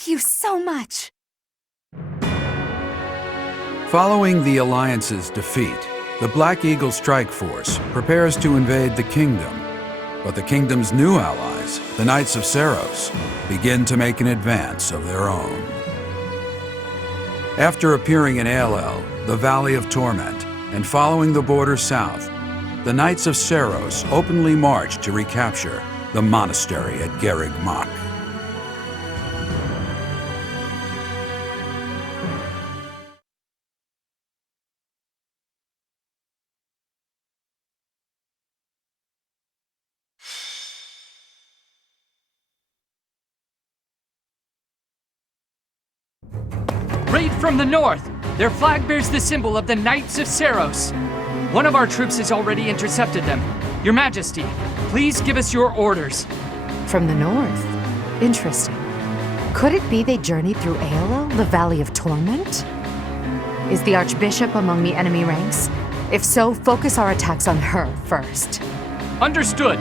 Thank you so much. Following the Alliance's defeat, the Black Eagle Strike Force prepares to invade the kingdom. But the kingdom's new allies, the Knights of Seiros, begin to make an advance of their own. After appearing in Aelel, the Valley of Torment, and following the border south, the Knights of Seiros openly march to recapture the monastery at Garreg Mach. Raid from the north! Their flag bears the symbol of the Knights of Seiros. One of our troops has already intercepted them. Your Majesty, please give us your orders. From the north? Interesting. Could it be they journeyed through Aelel, the Valley of Torment? Is the Archbishop among the enemy ranks? If so, focus our attacks on her first. Understood.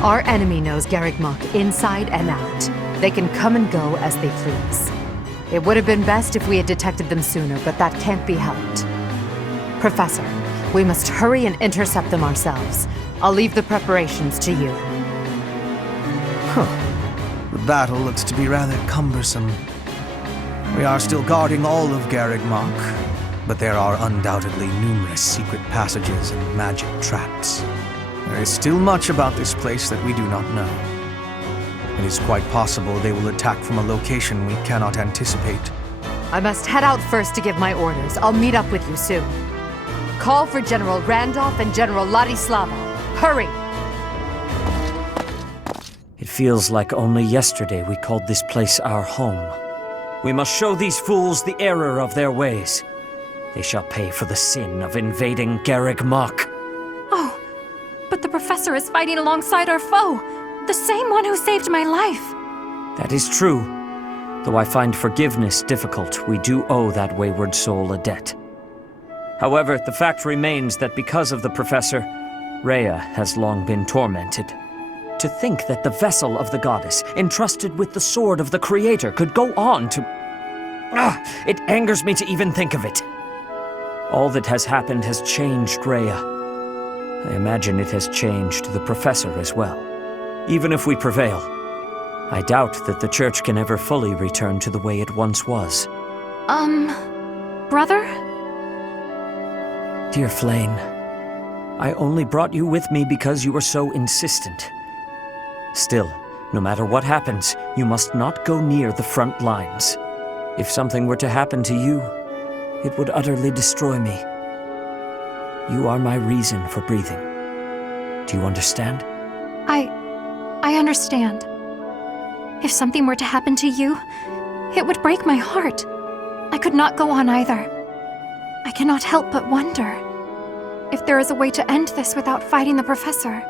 Our enemy knows Garreg Mach inside and out. They can come and go as they please. It would have been best if we had detected them sooner, but that can't be helped. Professor, we must hurry and intercept them ourselves. I'll leave the preparations to you. The battle looks to be rather cumbersome. We are still guarding all of Garreg Mach, but there are undoubtedly numerous secret passages and magic traps. There is still much about this place that we do not know. It is quite possible they will attack from a location we cannot anticipate. I must head out first to give my orders. I'll meet up with you soon. Call for General Randolph and General Ladislava. Hurry! It feels like only yesterday we called this place our home. We must show these fools the error of their ways. They shall pay for the sin of invading Garreg Mach. Oh, but the professor is fighting alongside our foe. The same one who saved my life. That is true. Though I find forgiveness difficult, we do owe that wayward soul a debt. However, the fact remains that because of the professor, Rhea has long been tormented. To think that the vessel of the goddess, entrusted with the sword of the Creator, could go on to... it angers me to even think of it. All that has happened has changed Rhea. I imagine it has changed the professor as well. Even if we prevail, I doubt that the Church can ever fully return to the way it once was. Brother? Dear Flame, I only brought you with me because you were so insistent. Still, no matter what happens, you must not go near the front lines. If something were to happen to you, it would utterly destroy me. You are my reason for breathing. Do you understand? I understand. If something were to happen to you, it would break my heart. I could not go on either. I cannot help but wonder if there is a way to end this without fighting the professor.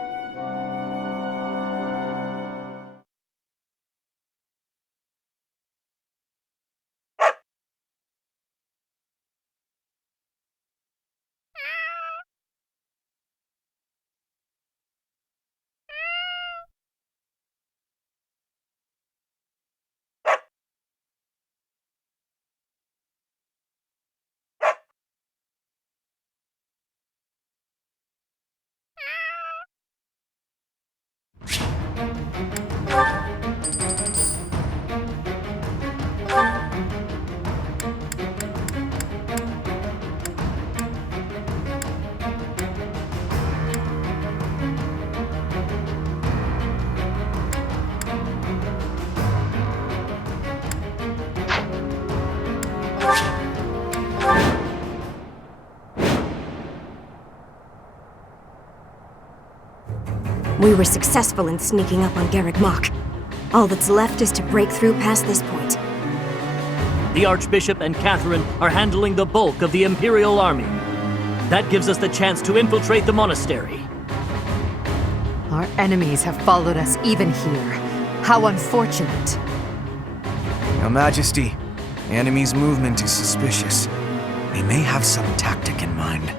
We were successful in sneaking up on Garreg Mach. All that's left is to break through past this point. The Archbishop and Catherine are handling the bulk of the Imperial Army. That gives us the chance to infiltrate the monastery. Our enemies have followed us even here. How unfortunate. Your Majesty, the enemy's movement is suspicious. They may have some tactic in mind.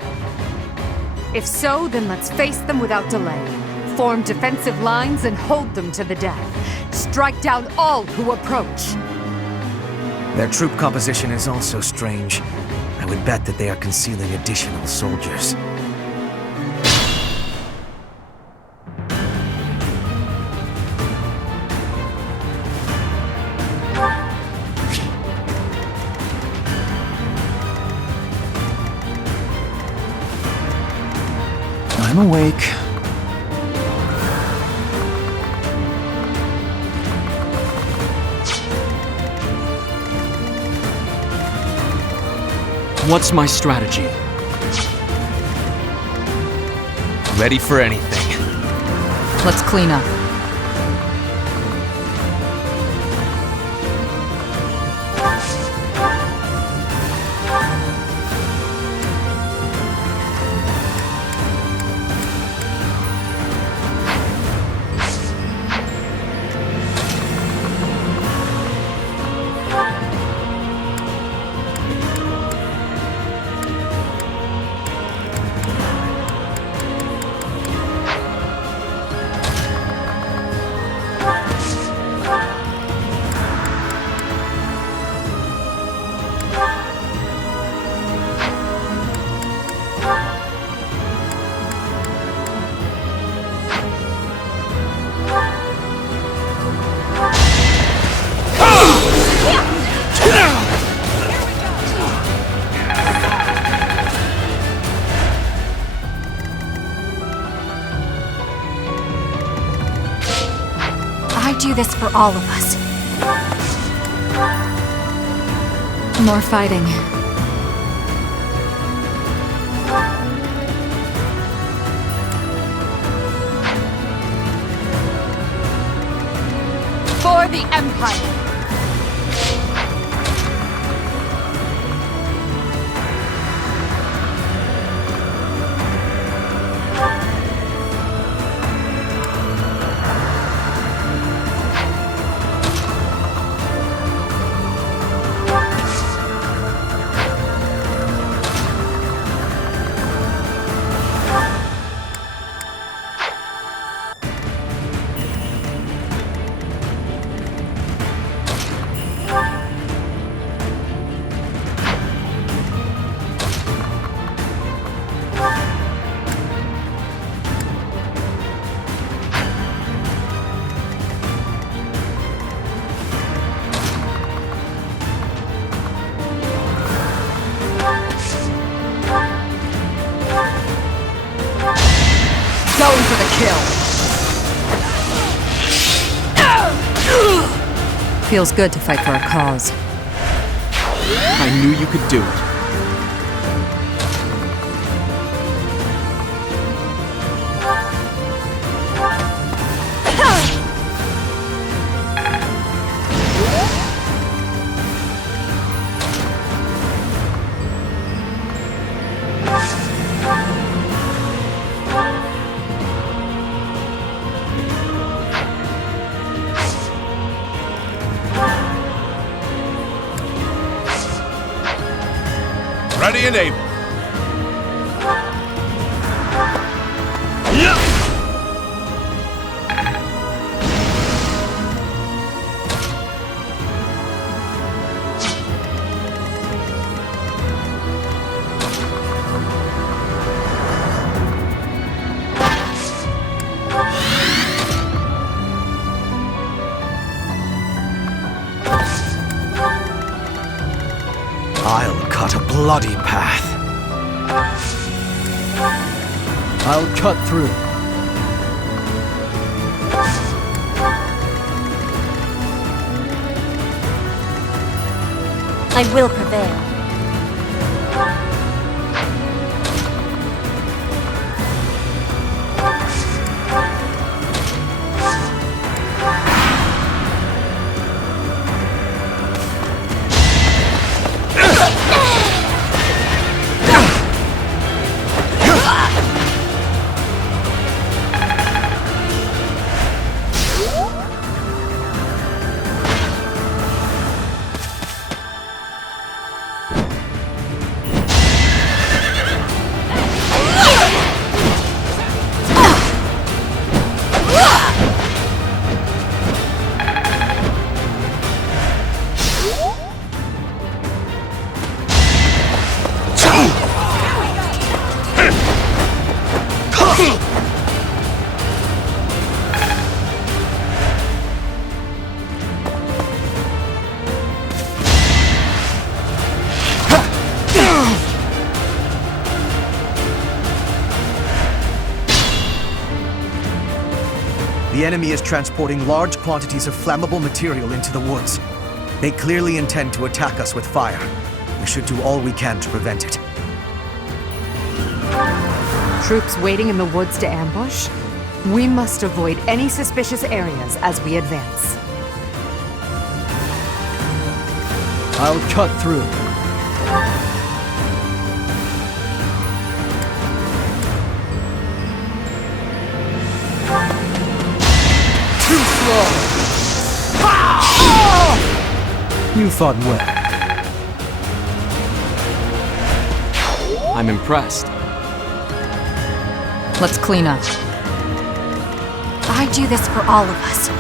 If so, then let's face them without delay. Form defensive lines and hold them to the death. Strike down all who approach. Their troop composition is also strange. I would bet that they are concealing additional soldiers. I'm awake. What's my strategy? Ready for anything. Let's clean up. I do this for all of us. More fighting. For the Empire! Going for the kill. Feels good to fight for a cause. I knew you could do it. Ready and able. I'll cut a bloody path. I'll cut through. I will prevail. The enemy is transporting large quantities of flammable material into the woods. They clearly intend to attack us with fire. We should do all we can to prevent it. Troops waiting in the woods to ambush? We must avoid any suspicious areas as we advance. I'll cut through. Too slow! You fought well. I'm impressed. Let's clean up. I do this for all of us.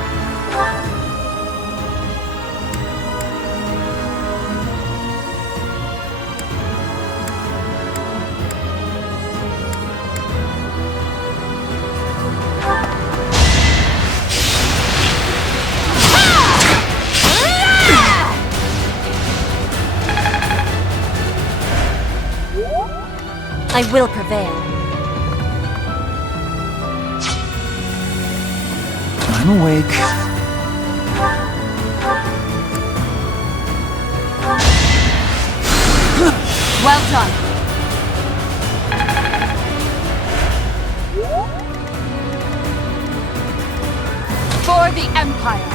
I will prevail. I'm awake. Well done. For the Empire.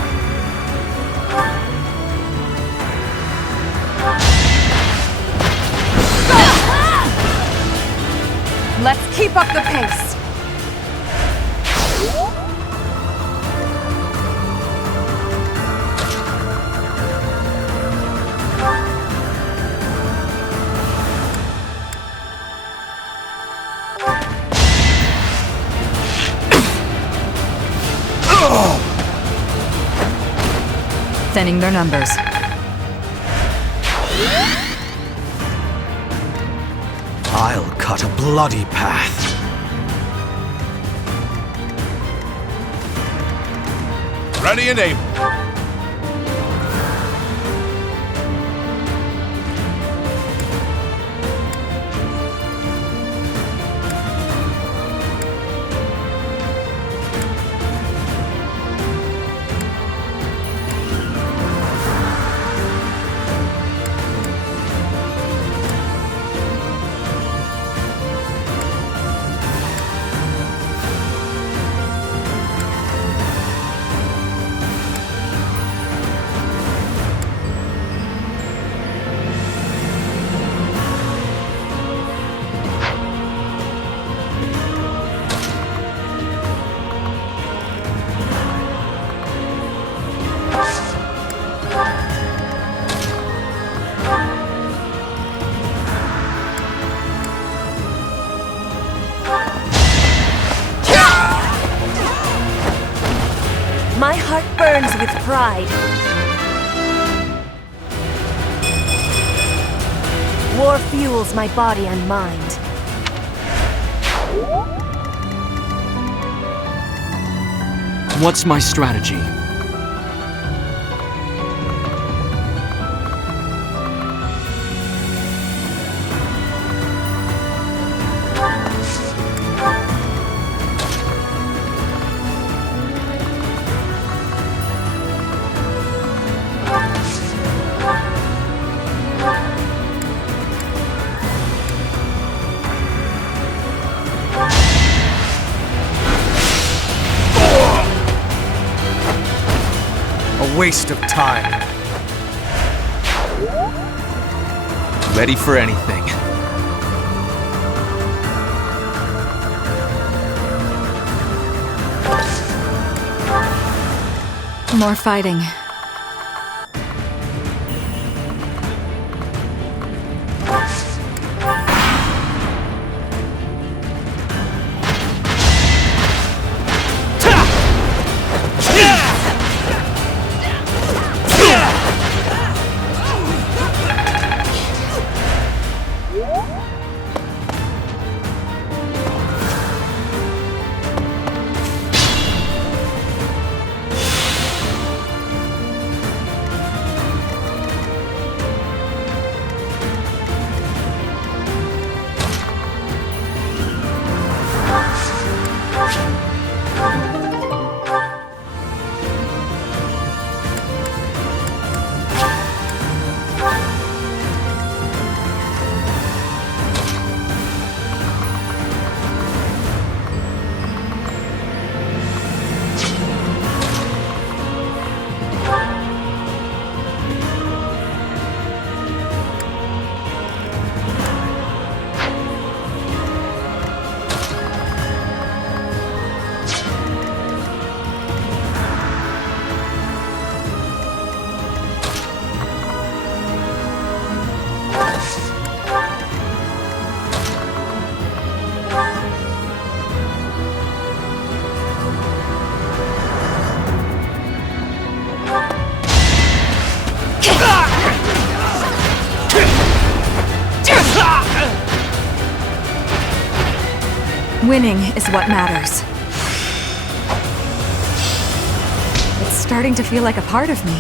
Let's keep up the pace. Thinning their numbers. I'll cut a bloody path. Ready and able. My heart burns with pride. War fuels my body and mind. What's my strategy? Waste of time. Ready for anything. More fighting. Winning is what matters. It's starting to feel like a part of me.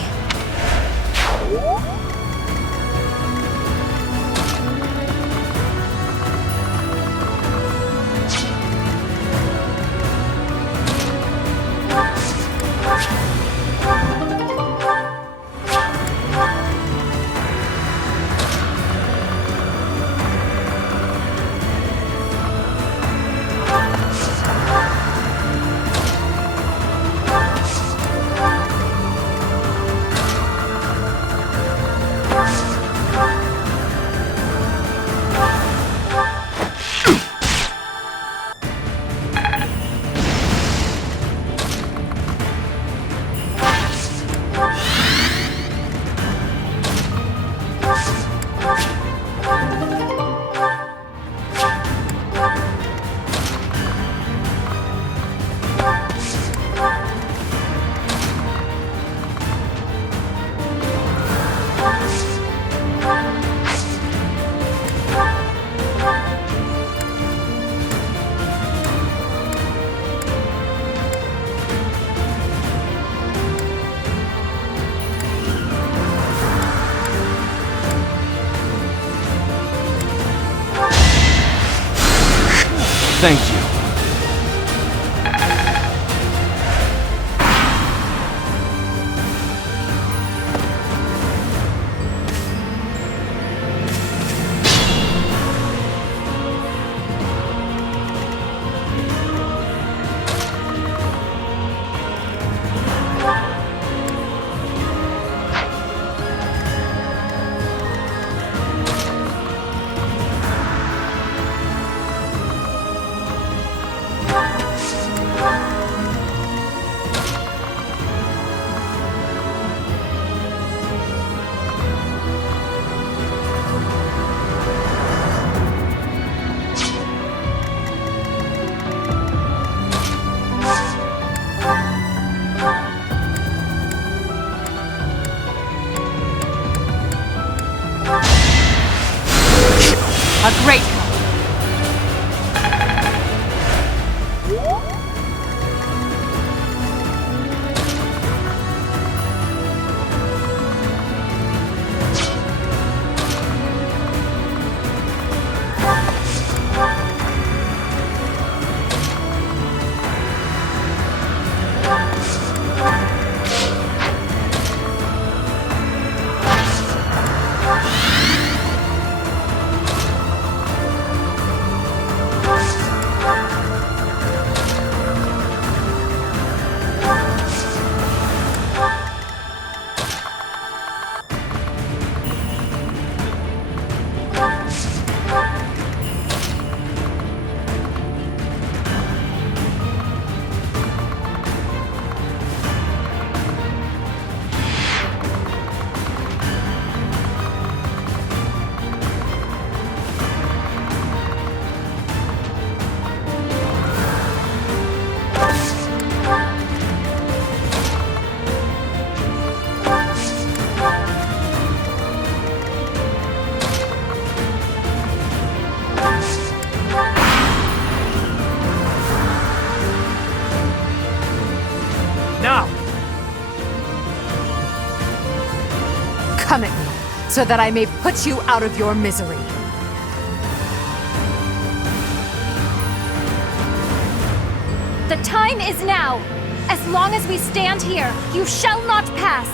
Thank you. A great Come at me, so that I may put you out of your misery. The time is now! As long as we stand here, you shall not pass!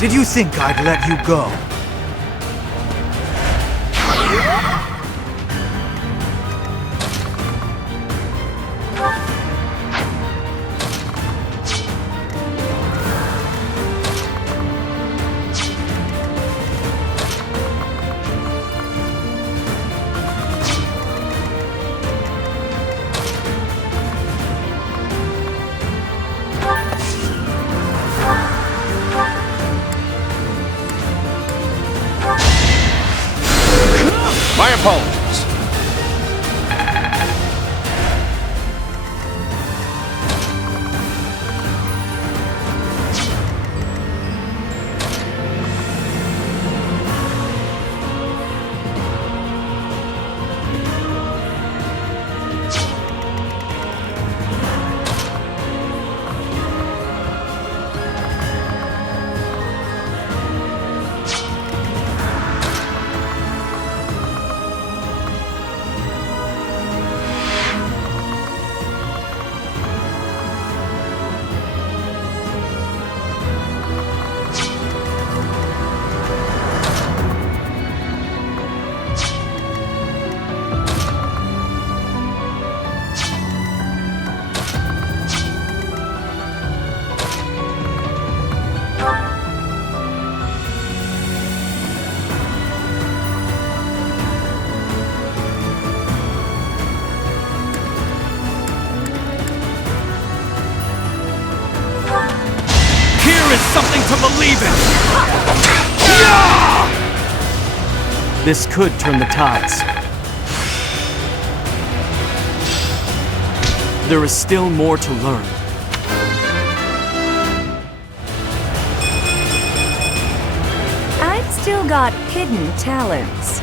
Did you think I'd let you go? My apologies. Something to believe in! This could turn the tides. There is still more to learn. I've still got hidden talents.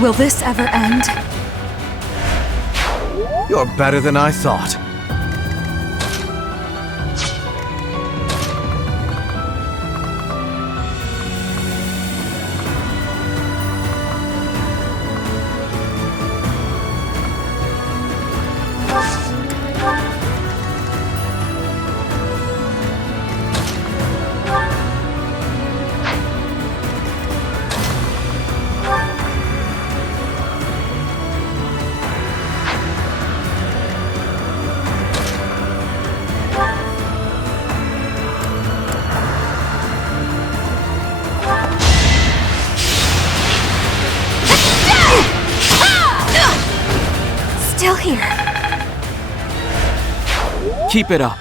Will this ever end? You're better than I thought. Still here. Keep it up.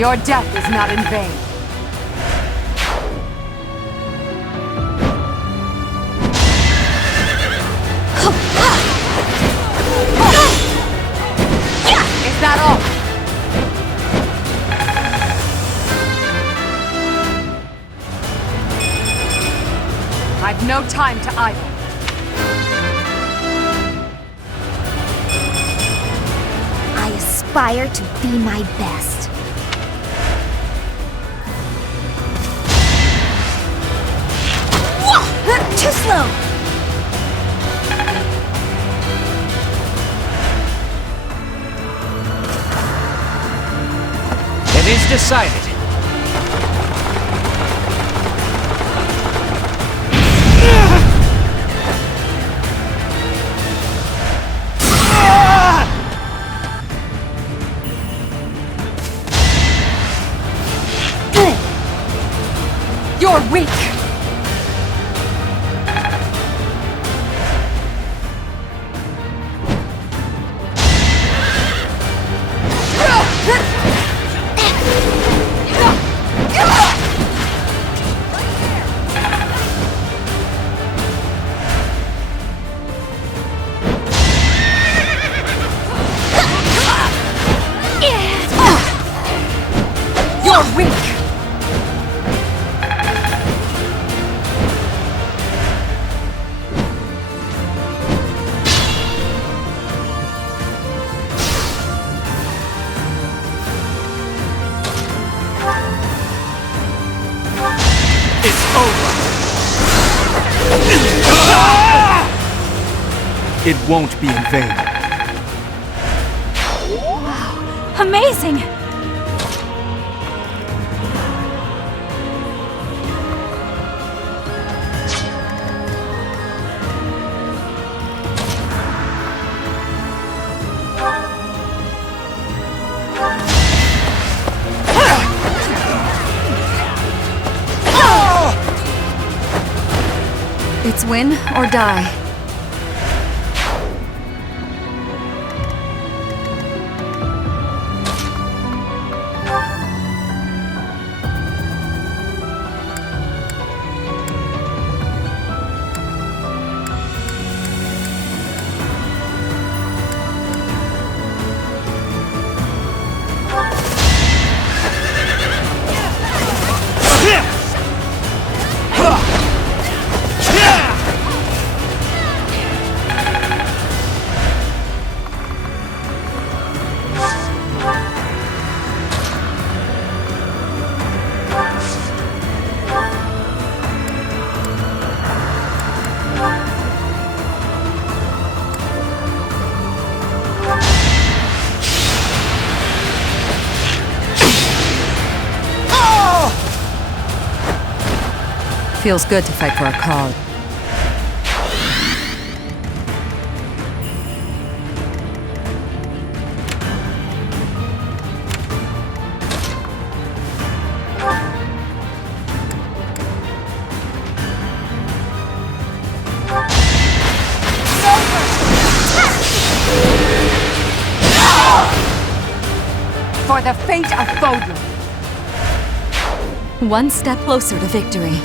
Your death is not in vain. Is that all? I've no time to idle. I aspire to be my best. Too slow! It is decided. You're weak! You're weak! It won't be in vain. Amazing! It's win or die. Feels good to fight for a cause. For the fate of Fodlan. One step closer to victory.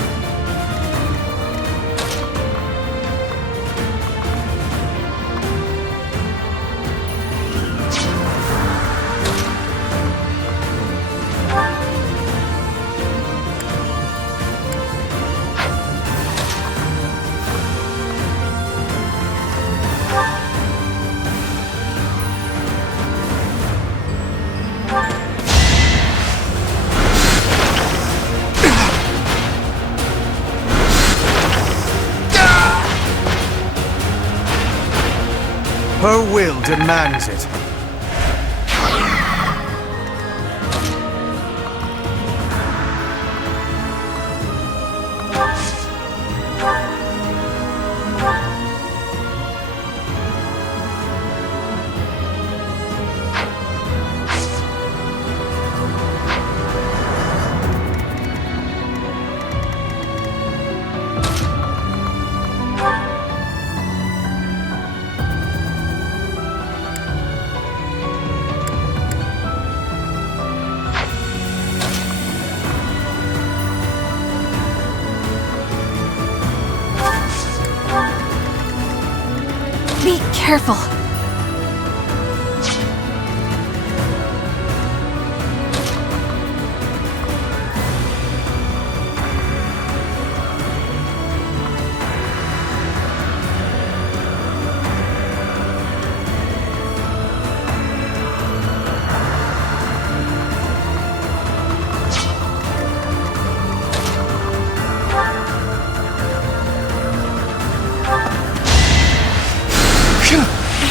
Her will demands it. Be careful.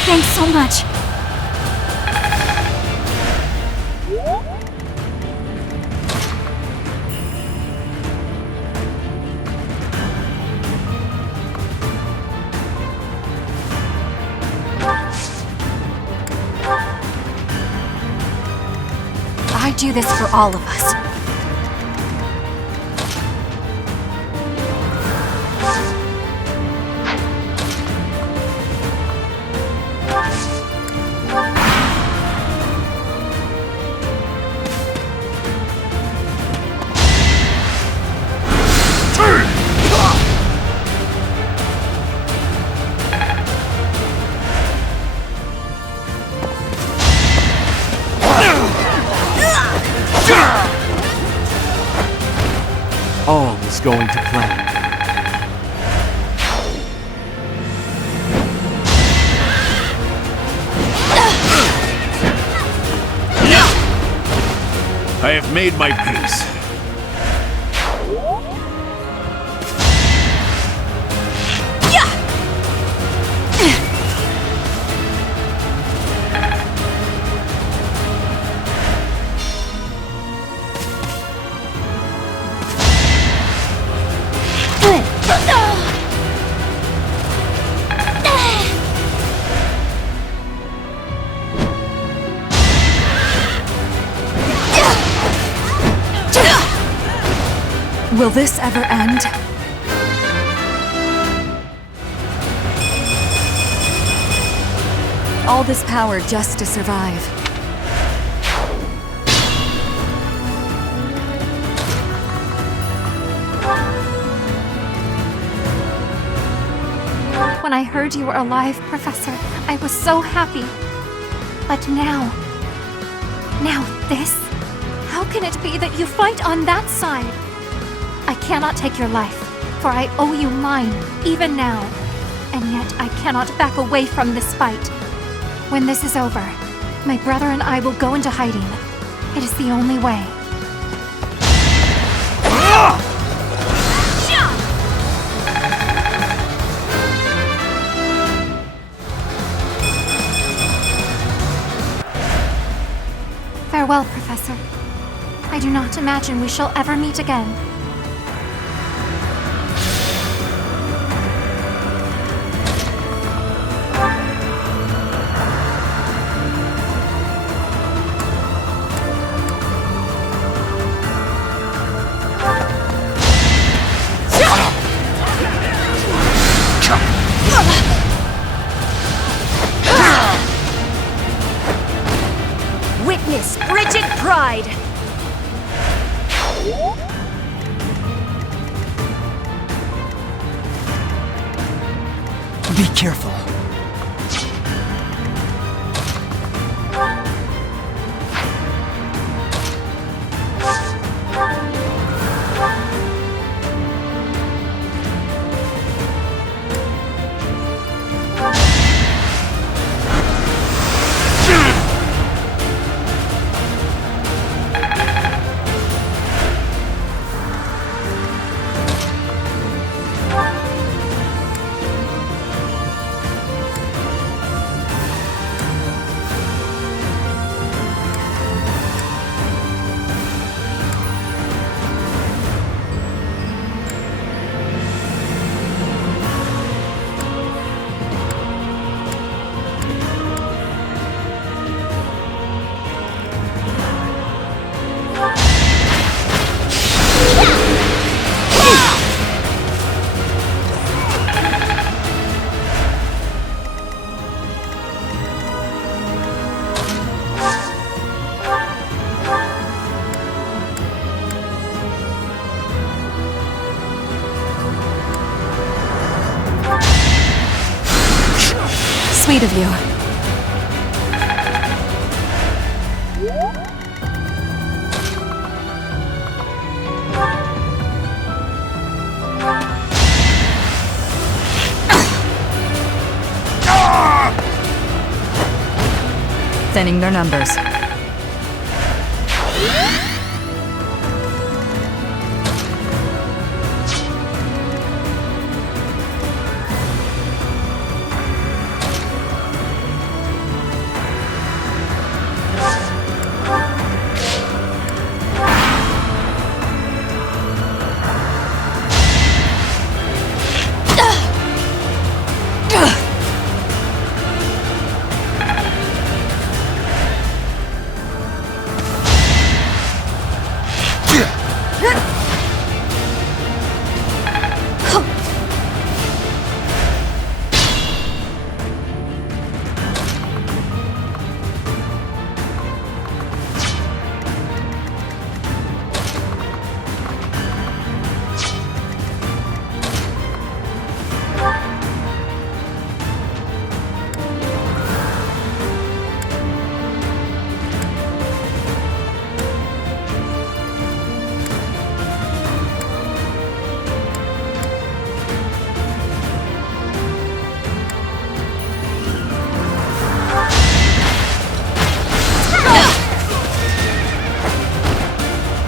Thanks so much. I do this for all of us. All is going to plan. I have made my peace. Will this ever end? All this power just to survive. When I heard you were alive, Professor, I was so happy. But now this? How can it be that you fight on that side? I cannot take your life, for I owe you mine, even now. And yet I cannot back away from this fight. When this is over, my brother and I will go into hiding. It is the only way. Farewell, Professor. I do not imagine we shall ever meet again. Witness Brigid pride! Be careful. Sweet of you. Thinning their numbers.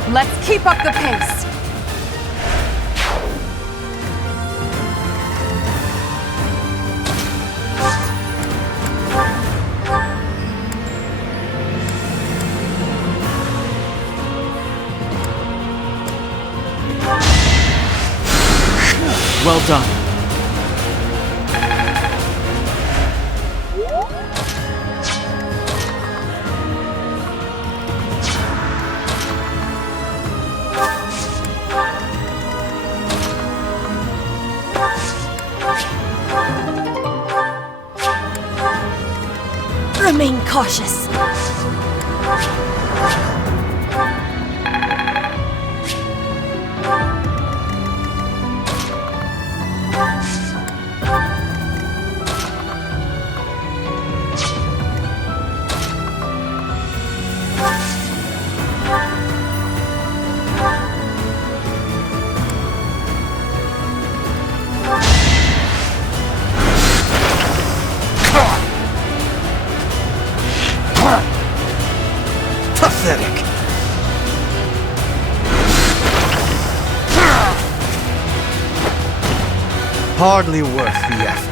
Let's keep up the pace. Well done. Remain cautious. Pathetic. Hardly worth the effort.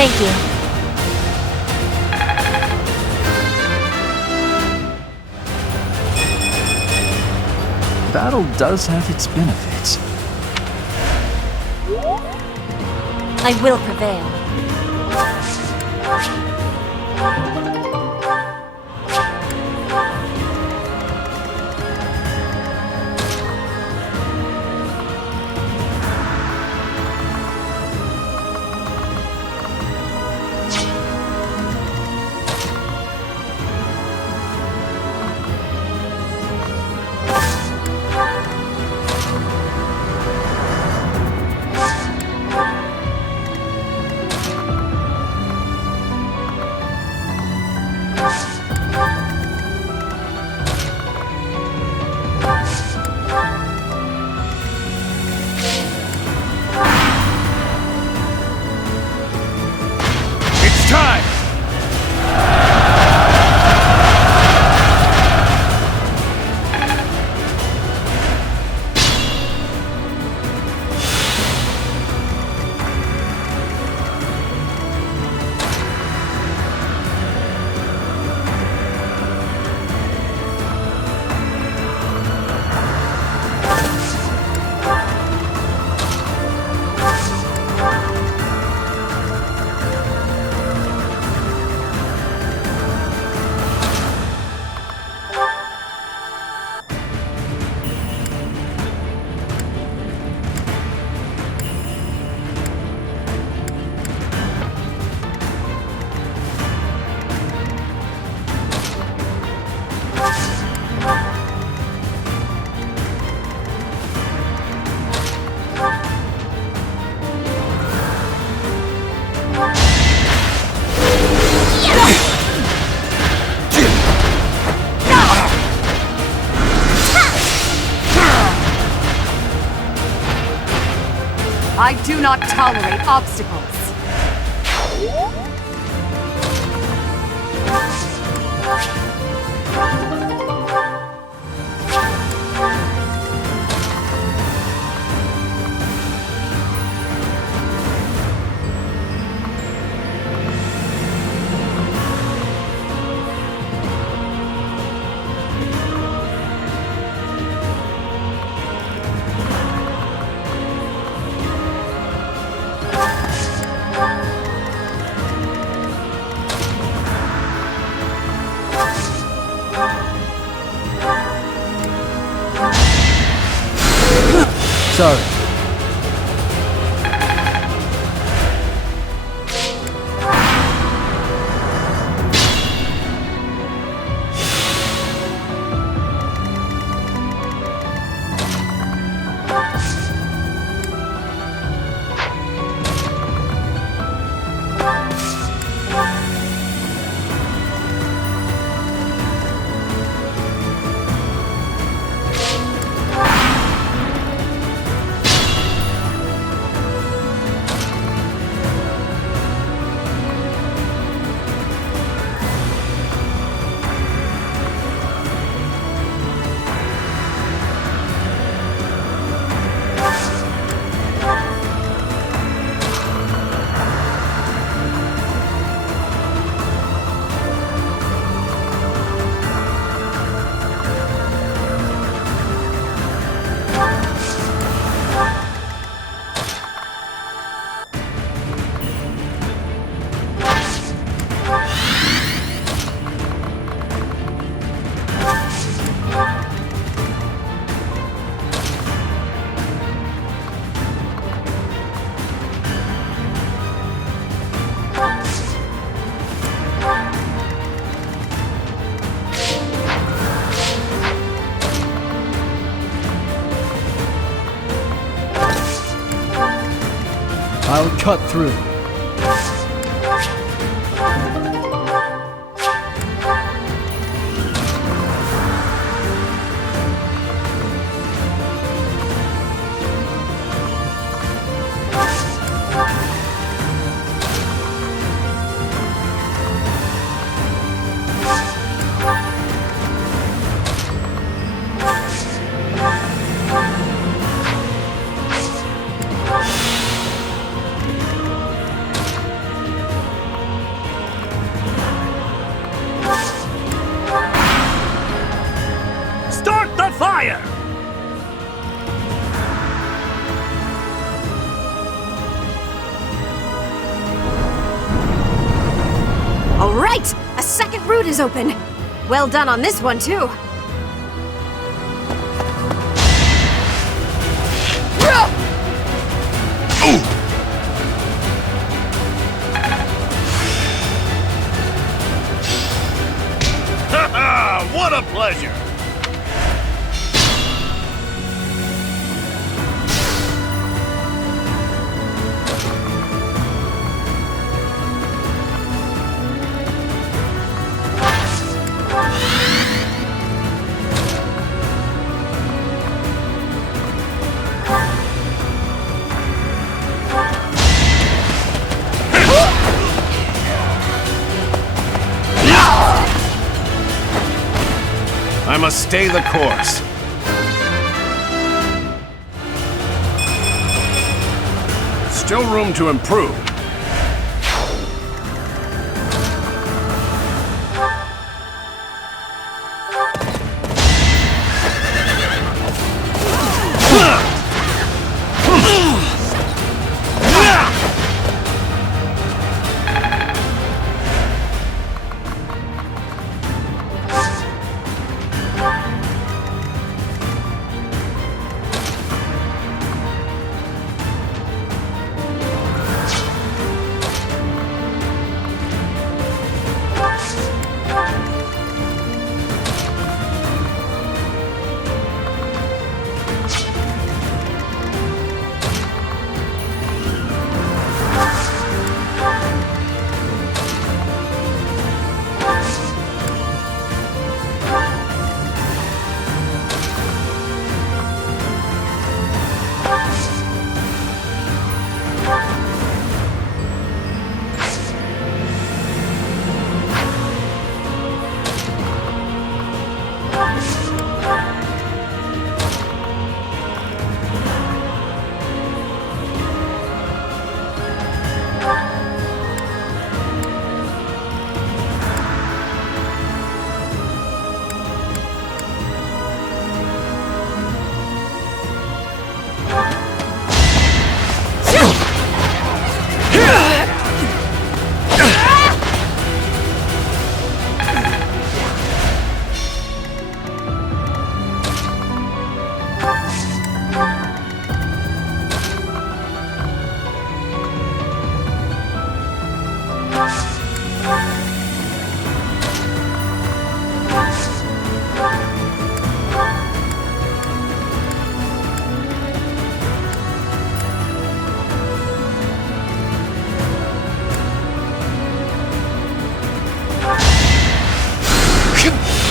Thank you. Battle does have its benefits. I will prevail. time! I do not tolerate obstacles. Sorry. I'll cut through. Start the fire! All right! A second route is open! Well done on this one, too. What a pleasure! must stay the course. Still room to improve.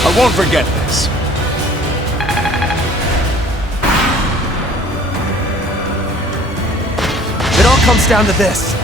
I won't forget this. It all comes down to this.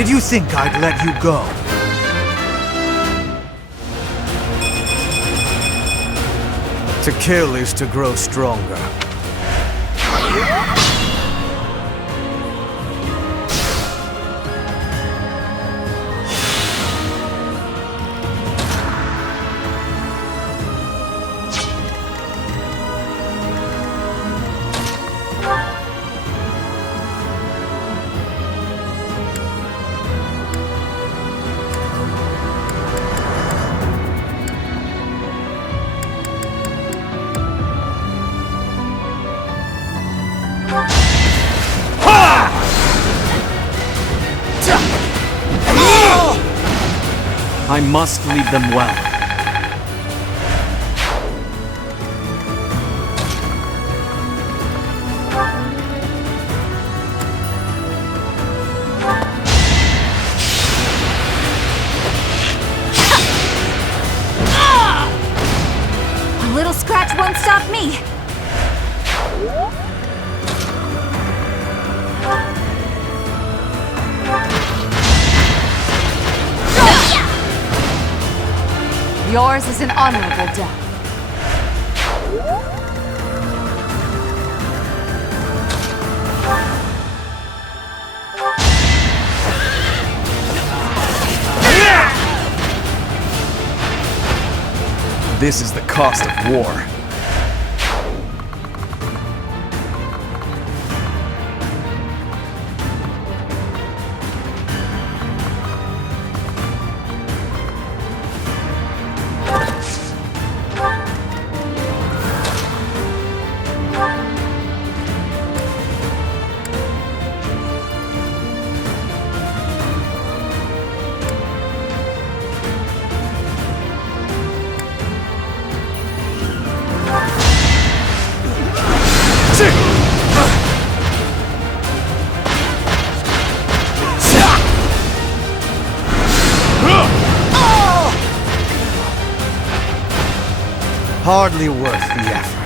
Did you think I'd let you go? To kill is to grow stronger. I must lead them well. A little scratch won't stop me. Yours is an honorable death. This is the cost of war. Hardly worth the effort.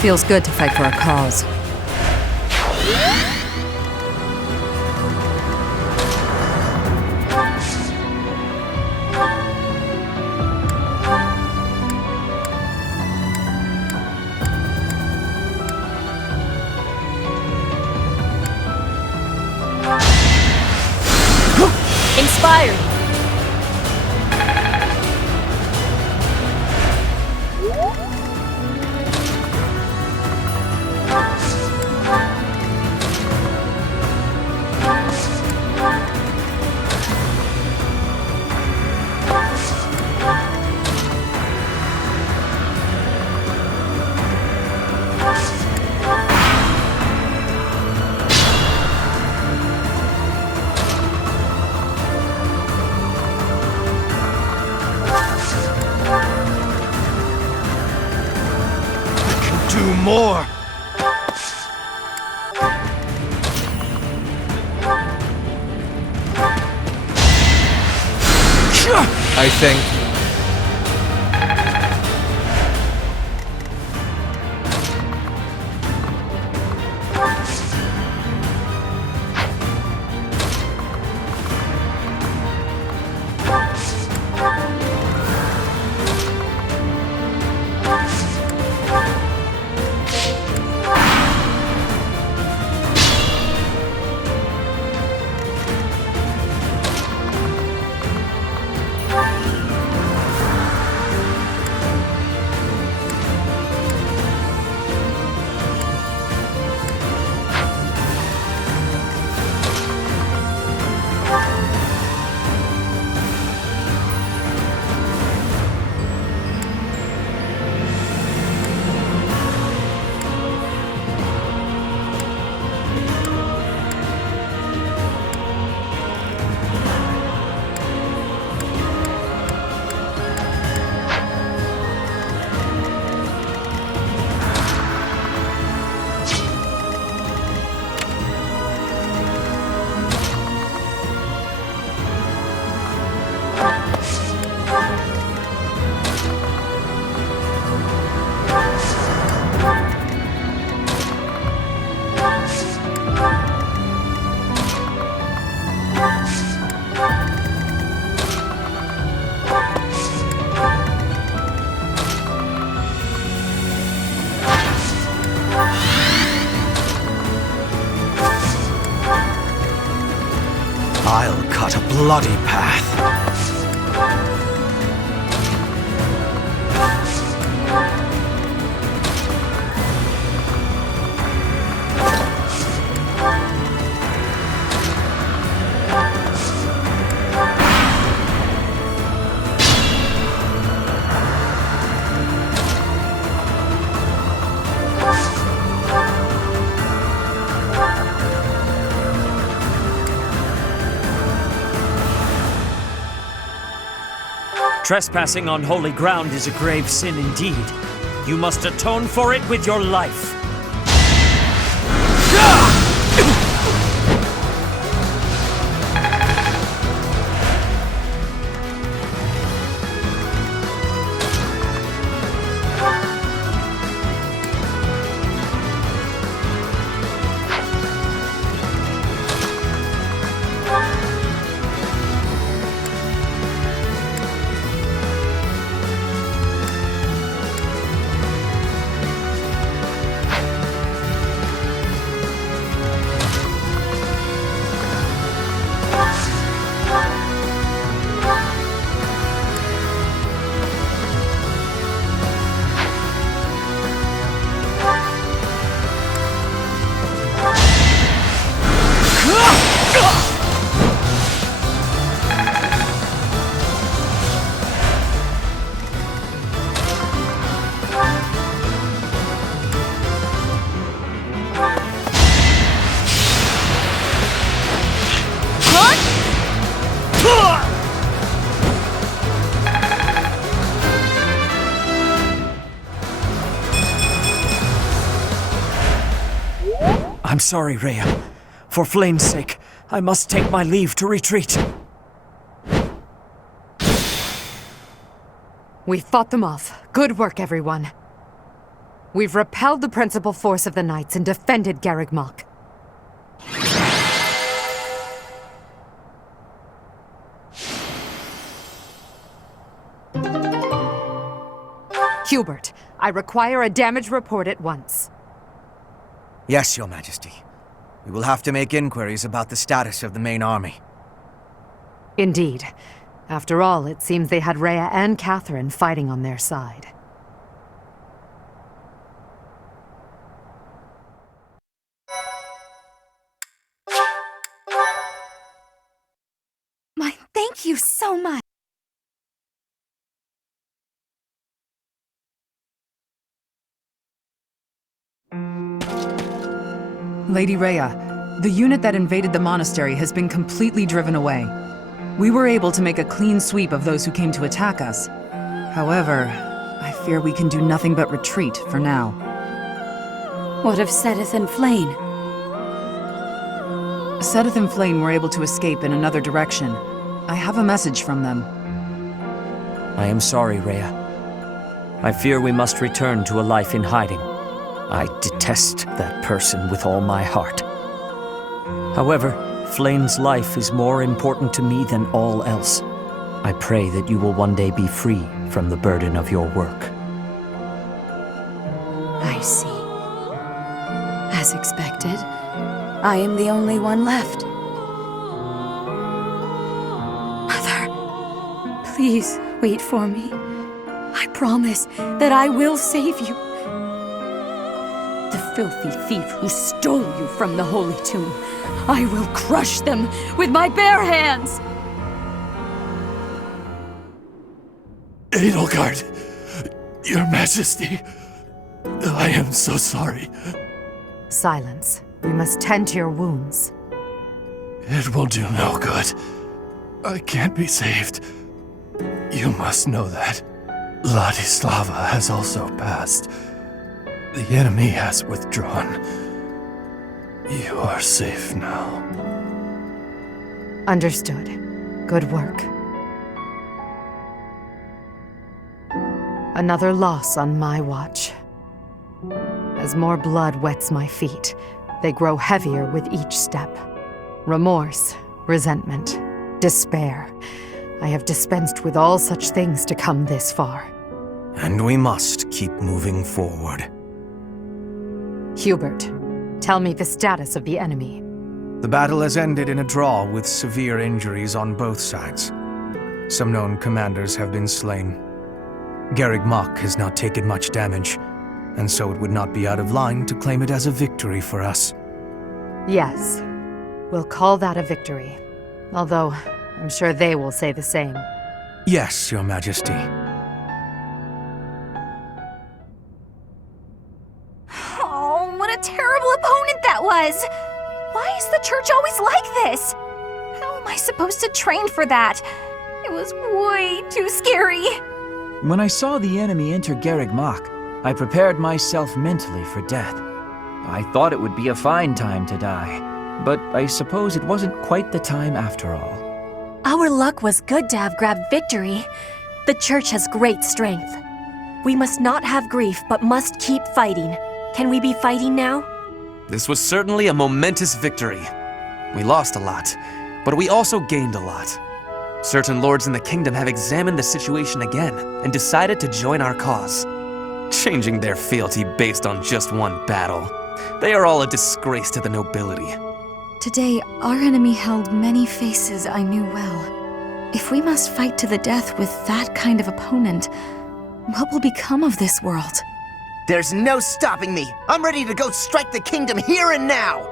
Feels good to fight for a cause. Inspired. Do more! I think. I'll cut a bloody path. Trespassing on holy ground is a grave sin indeed. You must atone for it with your life. sorry, Rhea. For Flayn's sake, I must take my leave to retreat. We fought them off. Good work, everyone. We've repelled the principal force of the Knights and defended Garreg Mach. Hubert, I require a damage report at once. Yes, Your Majesty. We will have to make inquiries about the status of the main army. Indeed. After all, it seems they had Rhea and Catherine fighting on their side. Thank you so much. Lady Rhea, the unit that invaded the monastery has been completely driven away. We were able to make a clean sweep of those who came to attack us. However, I fear we can do nothing but retreat for now. What of Sedith and Flayn? Sedith and Flayn were able to escape in another direction. I have a message from them. I am sorry, Rhea. I fear we must return to a life in hiding. I detest that person with all my heart. However, Flayn's life is more important to me than all else. I pray that you will one day be free from the burden of your work. I see. As expected, I am the only one left. Mother, please wait for me. I promise that I will save you. The filthy thief who stole you from the Holy Tomb, I will crush them with my bare hands! Edelgard, Your Majesty, I am so sorry. Silence. We must tend to your wounds. It will do no good. I can't be saved. You must know that. Ladislava has also passed. The enemy has withdrawn. You are safe now. Understood. Good work. Another loss on my watch. As more blood wets my feet, they grow heavier with each step. Remorse, resentment, despair. I have dispensed with all such things to come this far. And we must keep moving forward. Hubert, tell me the status of the enemy. The battle has ended in a draw with severe injuries on both sides. Some known commanders have been slain. Garreg Mach has not taken much damage, and so it would not be out of line to claim it as a victory for us. Yes, we'll call that a victory. Although, I'm sure they will say the same. Yes, Your Majesty. Oh, what a terrible opponent that was! Why is the church always like this? How am I supposed to train for that? It was way too scary. When I saw the enemy enter Garreg Mach, I prepared myself mentally for death. I thought it would be a fine time to die, but I suppose it wasn't quite the time after all. Our luck was good to have grabbed victory. The church has great strength. We must not have grief, but must keep fighting. Can we be fighting now? This was certainly a momentous victory. We lost a lot, but we also gained a lot. Certain lords in the kingdom have examined the situation again and decided to join our cause, changing their fealty based on just one battle. They are all a disgrace to the nobility. Today, our enemy held many faces I knew well. If we must fight to the death with that kind of opponent, what will become of this world? There's no stopping me. I'm ready to go strike the kingdom here and now.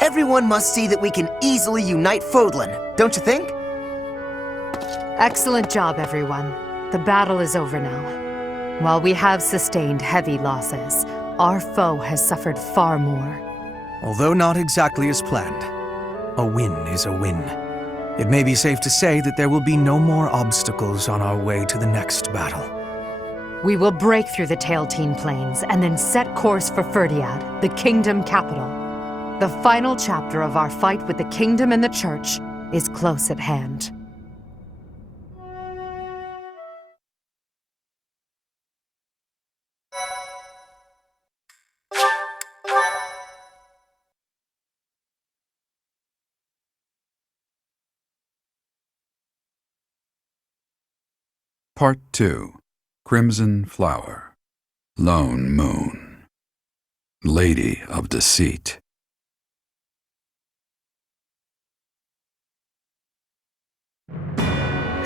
Everyone must see that we can easily unite Fodlan, don't you think? Excellent job, everyone. The battle is over now. While we have sustained heavy losses, our foe has suffered far more. Although not exactly as planned, a win is a win. It may be safe to say that there will be no more obstacles on our way to the next battle. We will break through the Tailteen Plains and then set course for Ferdinand, the kingdom capital. The final chapter of our fight with the kingdom and the church is close at hand. Part 2. Crimson Flower. Lone Moon. Lady of Deceit.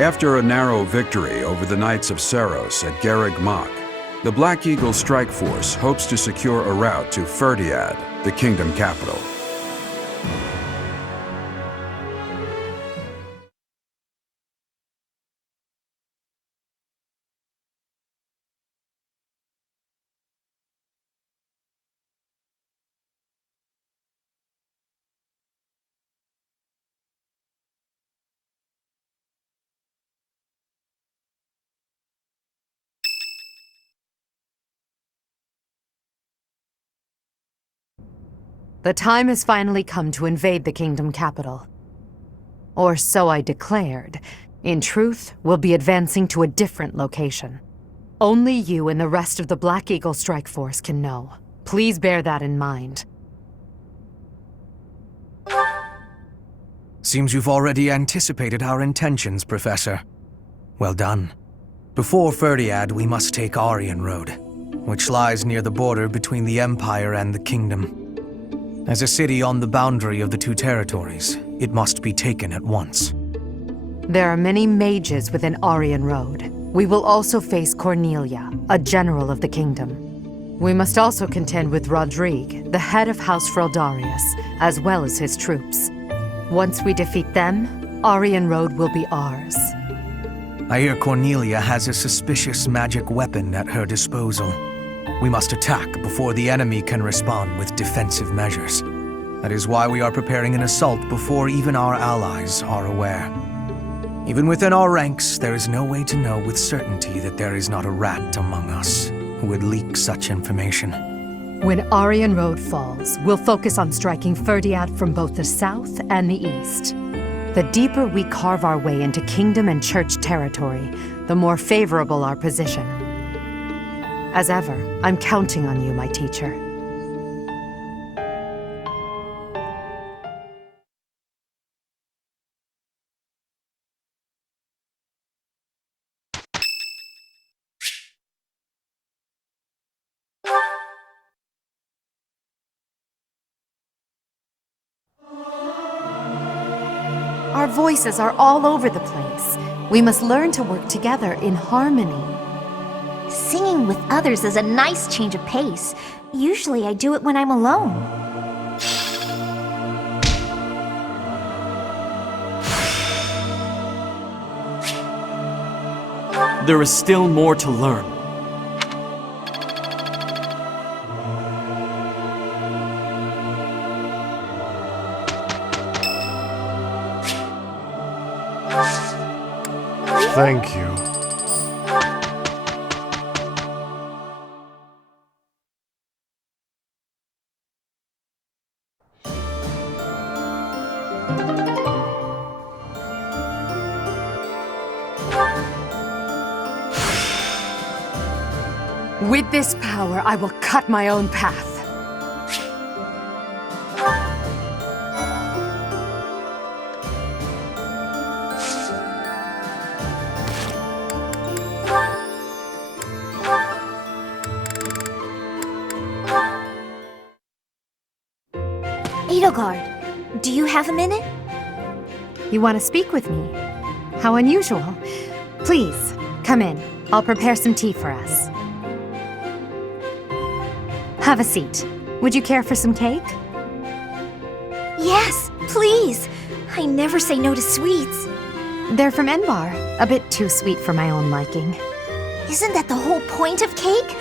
After a narrow victory over the Knights of Seiros at Garreg Mach, the Black Eagle Strike Force hopes to secure a route to Ferdinand, the kingdom capital. The time has finally come to invade the kingdom capital. Or so I declared. In truth, we'll be advancing to a different location. Only you and the rest of the Black Eagle Strike Force can know. Please bear that in mind. Seems you've already anticipated our intentions, Professor. Well done. Before Ferdinand, we must take Aryan Road, which lies near the border between the Empire and the Kingdom. As a city on the boundary of the two territories, it must be taken at once. There are many mages within Aryan Road. We will also face Cornelia, a general of the kingdom. We must also contend with Rodrigue, the head of House Freldarius, as well as his troops. Once we defeat them, Aryan Road will be ours. I hear Cornelia has a suspicious magic weapon at her disposal. We must attack before the enemy can respond with defensive measures. That is why we are preparing an assault before even our allies are aware. Even within our ranks, there is no way to know with certainty that there is not a rat among us who would leak such information. When Aryan Road falls, we'll focus on striking Ferdinand from both the south and the east. The deeper we carve our way into kingdom and church territory, the more favorable our position. As ever, I'm counting on you, my teacher. Our voices are all over the place. We must learn to work together in harmony. Singing with others is a nice change of pace. Usually I do it when I'm alone. There is still more to learn. Thank you. With this power, I will cut my own path. Edelgard, do you have a minute? You want to speak with me? How unusual. Please, come in. I'll prepare some tea for us. Have a seat. Would you care for some cake? Yes, please. I never say no to sweets. They're from Enbar. A bit too sweet for my own liking. Isn't that the whole point of cake?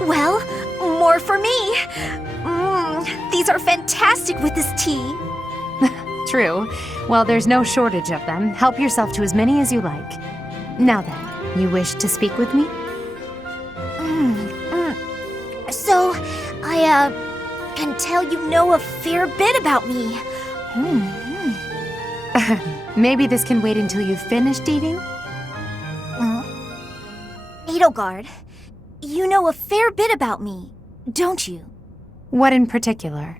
Well, more for me. These are fantastic with this tea. True. Well, there's no shortage of them. Help yourself to as many as you like. Now then, you wish to speak with me? So, can tell you know a fair bit about me. Maybe this can wait until you've finished eating? Edelgard, you know a fair bit about me, don't you? What in particular?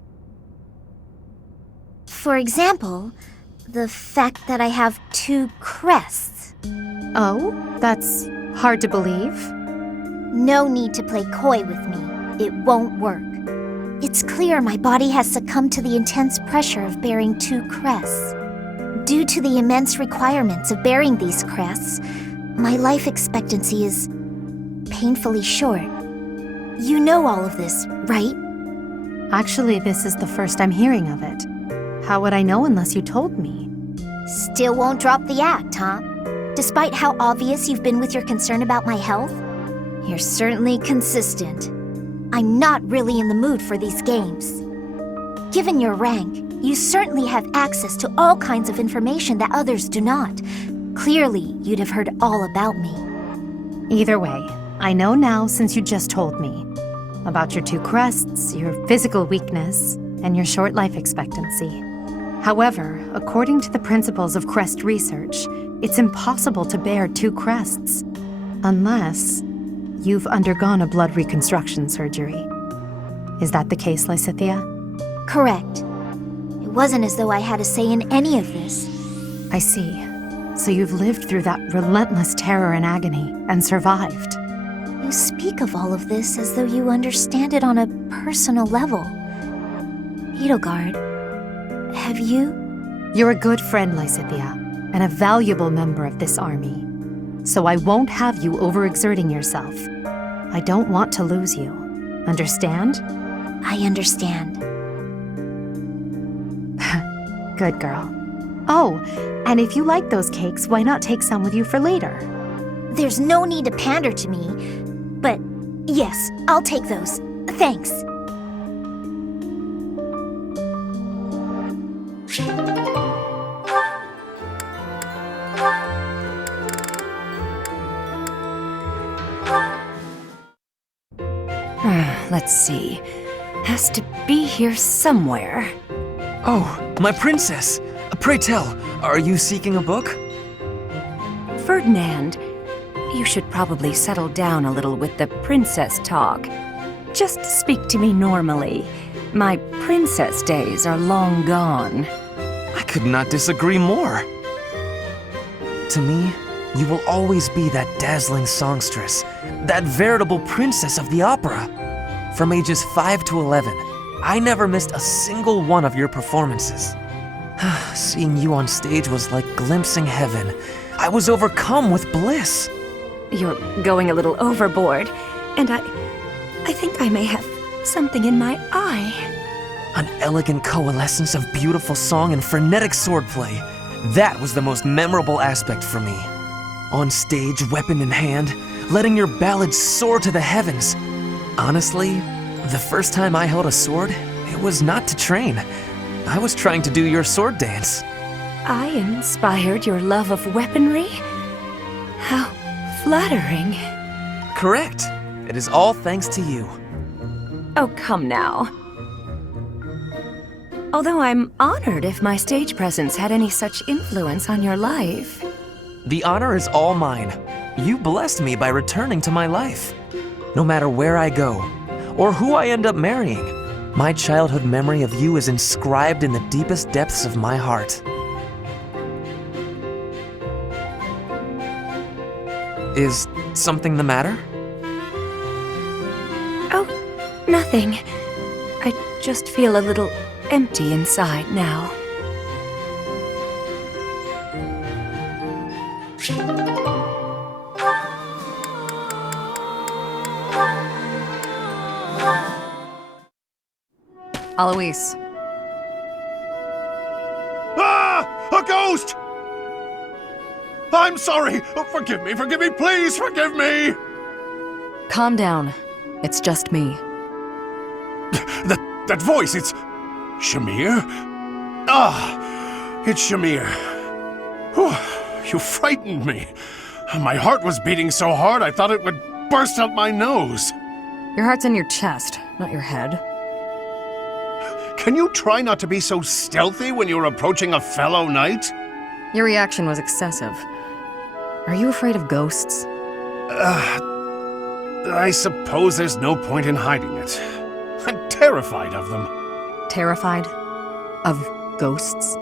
For example, the fact that I have 2 crests. Oh, that's hard to believe. No need to play coy with me. It won't work. It's clear my body has succumbed to the intense pressure of bearing 2 crests. Due to the immense requirements of bearing these crests, my life expectancy is painfully short. You know all of this, right? Actually, this is the first I'm hearing of it. How would I know unless you told me? Still won't drop the act, huh? Despite how obvious you've been with your concern about my health, you're certainly consistent. I'm not really in the mood for these games. Given your rank, you certainly have access to all kinds of information that others do not. Clearly, you'd have heard all about me. Either way, I know now since you just told me. About your 2 crests, your physical weakness, and your short life expectancy. However, according to the principles of crest research, it's impossible to bear 2 crests. Unless you've undergone a blood reconstruction surgery. Is that the case, Lysithea? Correct. It wasn't as though I had a say in any of this. I see. So you've lived through that relentless terror and agony, and survived. You speak of all of this as though you understand it on a personal level. Edelgard, have you? You're a good friend, Lysithea, and a valuable member of this army. So I won't have you overexerting yourself. I don't want to lose you. Understand? I understand. Good girl. Oh, and if you like those cakes, why not take some with you for later? There's no need to pander to me, but yes, I'll take those. Thanks. Let's see. Has to be here somewhere. Oh, my princess! Pray tell, are you seeking a book? Ferdinand, you should probably settle down a little with the princess talk. Just speak to me normally. My princess days are long gone. I could not disagree more. To me, you will always be that dazzling songstress, that veritable princess of the opera. From ages 5 to 11, I never missed a single one of your performances. Seeing you on stage was like glimpsing heaven. I was overcome with bliss. You're going a little overboard, and I think I may have something in my eye. An elegant coalescence of beautiful song and frenetic swordplay. That was the most memorable aspect for me. On stage, weapon in hand, letting your ballads soar to the heavens. Honestly, the first time I held a sword, it was not to train. I was trying to do your sword dance. I inspired your love of weaponry? How flattering. Correct. It is all thanks to you. Oh, come now. Although I'm honored if my stage presence had any such influence on your life. The honor is all mine. You blessed me by returning to my life. No matter where I go, or who I end up marrying, my childhood memory of you is inscribed in the deepest depths of my heart. Is something the matter? Oh, nothing. I just feel a little empty inside now. Alois. Ah! A ghost! I'm sorry! Oh, forgive me, please forgive me! Calm down. It's just me. That voice, it's... Shamir? Ah! It's Shamir. Whew, you frightened me. My heart was beating so hard I thought it would burst out my nose. Your heart's in your chest, not your head. Can you try not to be so stealthy when you're approaching a fellow knight? Your reaction was excessive. Are you afraid of ghosts? I suppose there's no point in hiding it. I'm terrified of them. Terrified? Of ghosts?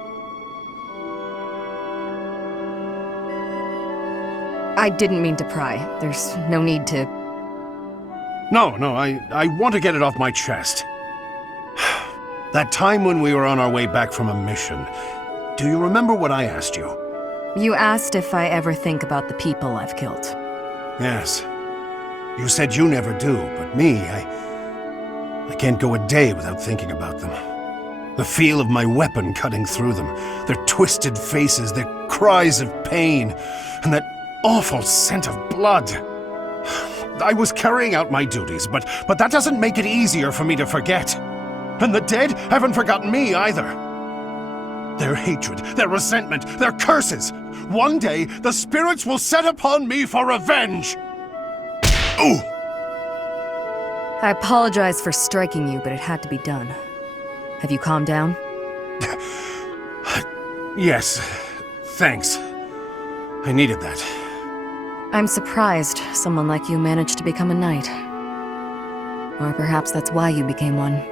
I didn't mean to pry. There's no need to... No, I want to get it off my chest. That time when we were on our way back from a mission, do you remember what I asked you? You asked if I ever think about the people I've killed. Yes. You said you never do, but me, I can't go a day without thinking about them. The feel of my weapon cutting through them, their twisted faces, their cries of pain, and that awful scent of blood. I was carrying out my duties, but that doesn't make it easier for me to forget. And the dead haven't forgotten me either. Their hatred, their resentment, their curses. One day, the spirits will set upon me for revenge. Ooh! I apologize for striking you, but it had to be done. Have you calmed down? Yes, thanks. I needed that. I'm surprised someone like you managed to become a knight. Or perhaps that's why you became one.